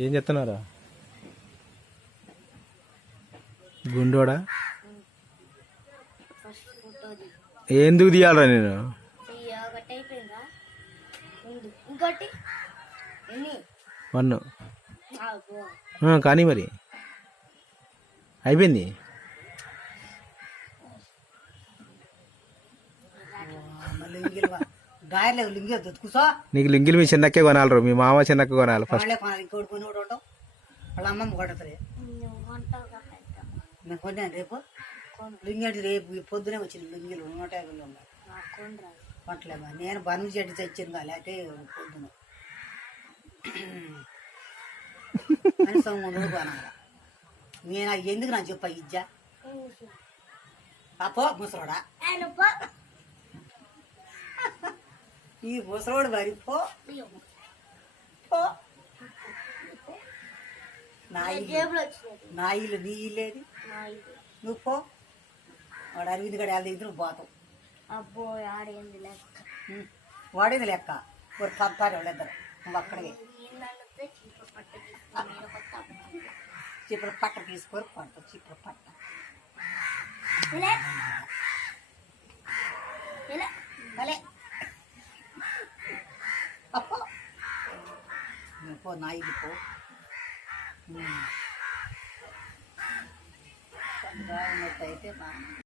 ఏం చెప్తున్నారా గుండోడా ఎందుకు తీయాలరా నేను వన్ను కానీ మరి అయిపోయింది. నీకు లింగిల్ మీ చిన్నక్కే కొనాలరు, మీ మామ చిన్నక్క కొనాలి ఫస్ట్. వాళ్ళ అమ్మమ్మ కొట్టతుంది నేను కొన్నాను రేపు లింగేటి రేపు పొద్దునే వచ్చింది లింగిలు 150 ఉన్నాయి కొట్టలేమా నేను బన్ను చెట్టు తెచ్చింది లేకపోతే పొద్దున కనీసం 3 కొనాలి. నేను ఎందుకు నాకు చెప్పా ఇజ్జా పో ముసలోడా ఈ ముసలోడు మరి పో నా ఇల్లు నీ ఇల్లేది నువ్వు పో. వాడు అరవింద్ గడి వాళ్ళ దగ్గర పోతావు. అబ్బో ఆడేంది లెక్క వాడేది లెక్క ఒక పంపారు వాళ్ళిద్దరు నువ్వు అక్కడికి చిప్పుల పట్ట తీసుకొని పడతావు. చిప్పుల పట్ట అప్పో నువ్వు పో నా ఇది పో. అయితే